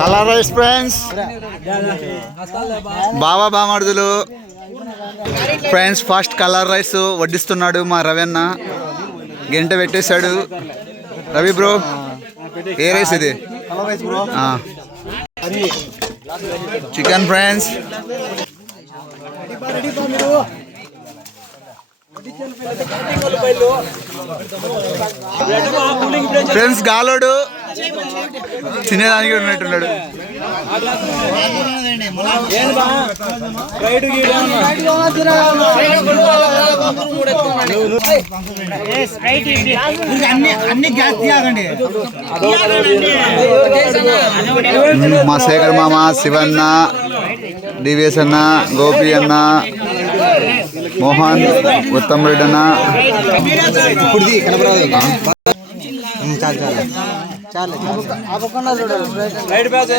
Colour rice friends. బాబా బామర్దులు. Friends first colour rice వడ్డిస్తున్నాడు మా రవన్న. గంట పెట్టేశాడు. రవి బ్రో ఏ రైస్ ఇది? Chicken friends. ఫ్రెండ్స్ గాలోడు తినేదానికి ఉన్నట్టున్నాడు. మా శేఖర్ మామ శివన్న டிவிஎஸ் அண்ணா கோபி அண்ணா மோகன் உத்தம் ரெட்டி அண்ணா అదే